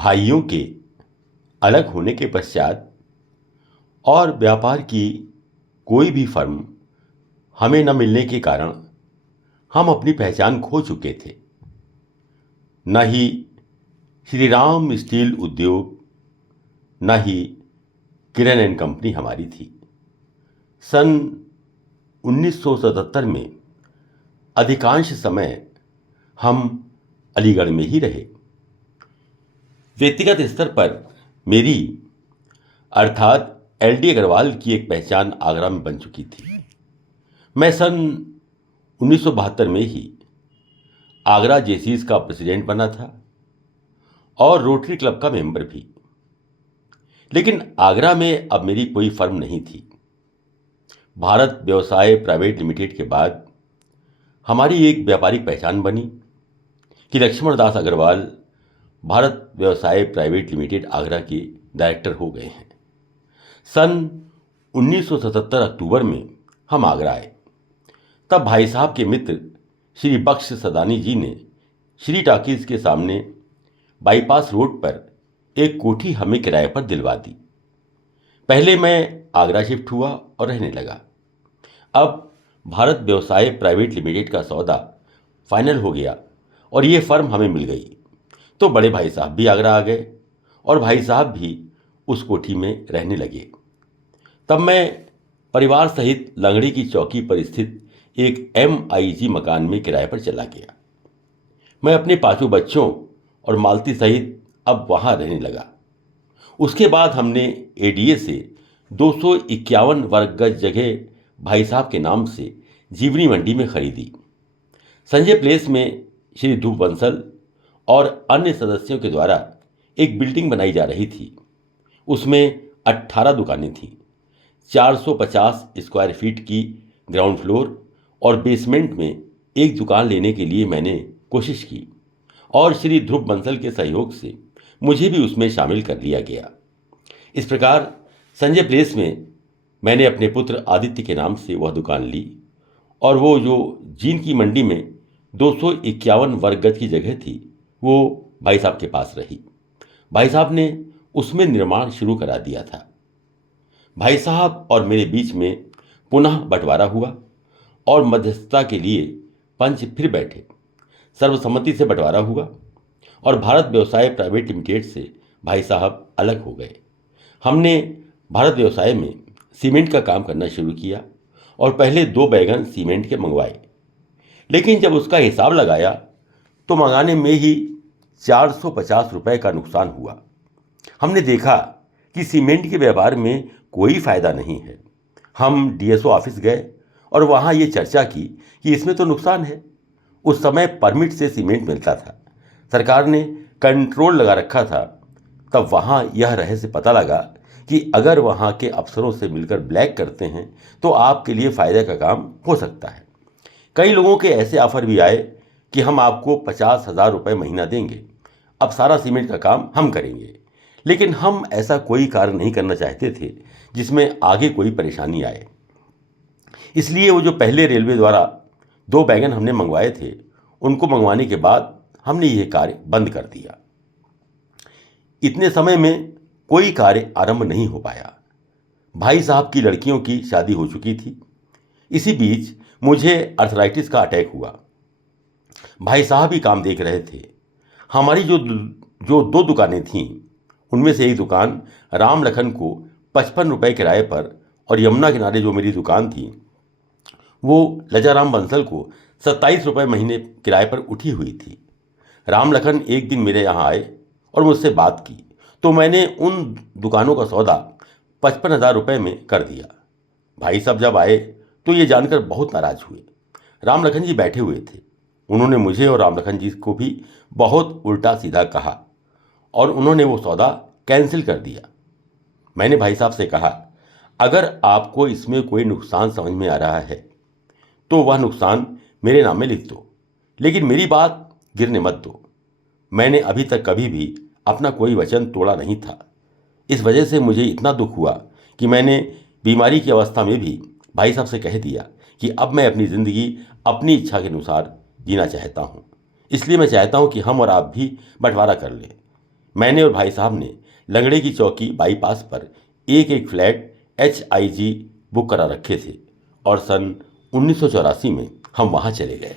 भाइयों के अलग होने के पश्चात और व्यापार की कोई भी फर्म हमें न मिलने के कारण हम अपनी पहचान खो चुके थे। न ही श्री राम स्टील उद्योग, न ही किरण एंड कंपनी हमारी थी। सन 1977 में अधिकांश समय हम अलीगढ़ में ही रहे। व्यक्तिगत स्तर पर मेरी अर्थात LD अग्रवाल की एक पहचान आगरा में बन चुकी थी। मैं सन 1972 में ही आगरा जेसीज का प्रेसिडेंट बना था और रोटरी क्लब का मेंबर भी। लेकिन आगरा में अब मेरी कोई फर्म नहीं थी। भारत व्यवसाय प्राइवेट लिमिटेड के बाद हमारी एक व्यापारिक पहचान बनी कि लक्ष्मण दास अग्रवाल भारत व्यवसाय प्राइवेट लिमिटेड आगरा के डायरेक्टर हो गए हैं। सन 1977 अक्टूबर में हम आगरा आए। तब भाई साहब के मित्र श्री बख्श सदानी जी ने श्री टाकीज के सामने बाईपास रोड पर एक कोठी हमें किराए पर दिलवा दी। पहले मैं आगरा शिफ्ट हुआ और रहने लगा। अब भारत व्यवसाय प्राइवेट लिमिटेड का सौदा फाइनल हो गया और ये फर्म हमें मिल गई, तो बड़े भाई साहब भी आगरा आ गए और भाई साहब भी उस कोठी में रहने लगे। तब मैं परिवार सहित लंगड़ी की चौकी पर स्थित एक MIG मकान में किराए पर चला गया। मैं अपने 5 बच्चों और मालती सहित अब वहाँ रहने लगा। उसके बाद हमने ADA से 251 वर्ग गज जगह भाई साहब के नाम से जीवनी मंडी में खरीदी। संजय प्लेस में श्री ध्रुव बंसल और अन्य सदस्यों के द्वारा एक बिल्डिंग बनाई जा रही थी। उसमें 18 दुकानें थीं। 450 स्क्वायर फीट की ग्राउंड फ्लोर और बेसमेंट में एक दुकान लेने के लिए मैंने कोशिश की और श्री ध्रुव बंसल के सहयोग से मुझे भी उसमें शामिल कर लिया गया। इस प्रकार संजय प्लेस में मैंने अपने पुत्र आदित्य के नाम से वह दुकान ली और वो जो जीन की मंडी में 251 वर्ग गज की जगह थी वो भाई साहब के पास रही। भाई साहब ने उसमें निर्माण शुरू करा दिया था। भाई साहब और मेरे बीच में पुनः बंटवारा हुआ और मध्यस्थता के लिए पंच फिर बैठे। सर्वसम्मति से बंटवारा हुआ और भारत व्यवसाय प्राइवेट लिमिटेड से भाई साहब अलग हो गए। हमने भारत व्यवसाय में सीमेंट का काम करना शुरू किया और पहले 2 बैगन सीमेंट के मंगवाए। लेकिन जब उसका हिसाब लगाया तो मंगाने में ही 450 रुपये का नुकसान हुआ। हमने देखा कि सीमेंट के व्यापार में कोई फायदा नहीं है। हम DSO ऑफिस गए और वहाँ ये चर्चा की कि इसमें तो नुकसान है। उस समय परमिट से सीमेंट मिलता था, सरकार ने कंट्रोल लगा रखा था। तब वहाँ यह रहस्य पता लगा कि अगर वहाँ के अफसरों से मिलकर ब्लैक करते हैं तो आपके लिए फ़ायदे का काम हो सकता है। कई लोगों के ऐसे ऑफर भी आए कि हम आपको 50,000 रुपये महीना देंगे, अब सारा सीमेंट का काम हम करेंगे। लेकिन हम ऐसा कोई कार्य नहीं करना चाहते थे जिसमें आगे कोई परेशानी आए। इसलिए वो जो पहले रेलवे द्वारा 2 बैगन हमने मंगवाए थे, उनको मंगवाने के बाद हमने ये कार्य बंद कर दिया। इतने समय में कोई कार्य आरंभ नहीं हो पाया। भाई साहब की लड़कियों की शादी हो चुकी थी। इसी बीच मुझे अर्थराइटिस का अटैक हुआ। भाई साहब ही काम देख रहे थे। हमारी जो 2 दुकानें थीं, उनमें से एक दुकान राम लखन को 55 रुपये किराए पर और यमुना किनारे जो मेरी दुकान थी वो लजाराम बंसल को 27 रुपये महीने किराए पर उठी हुई थी। राम लखन एक दिन मेरे यहाँ आए और मुझसे बात की तो मैंने उन दुकानों का सौदा 55,000 रुपये में कर दिया। भाई साहब जब आए तो ये जानकर बहुत नाराज हुए। राम लखन जी बैठे हुए थे। उन्होंने मुझे और राम लखन जी को भी बहुत उल्टा सीधा कहा और उन्होंने वो सौदा कैंसिल कर दिया। मैंने भाई साहब से कहा, अगर आपको इसमें कोई नुकसान समझ में आ रहा है तो वह नुकसान मेरे नाम में लिख दो, लेकिन मेरी बात गिरने मत दो। मैंने अभी तक कभी भी अपना कोई वचन तोड़ा नहीं था। इस वजह से मुझे इतना दुख हुआ कि मैंने बीमारी की अवस्था में भी भाई साहब से कह दिया कि अब मैं अपनी ज़िंदगी अपनी इच्छा के अनुसार जीना चाहता हूँ। इसलिए मैं चाहता हूँ कि हम और आप भी बंटवारा कर लें। मैंने और भाई साहब ने लंगड़े की चौकी बाईपास पर एक एक फ्लैट HIG बुक करा रखे थे और सन 1984 में हम वहां चले गए।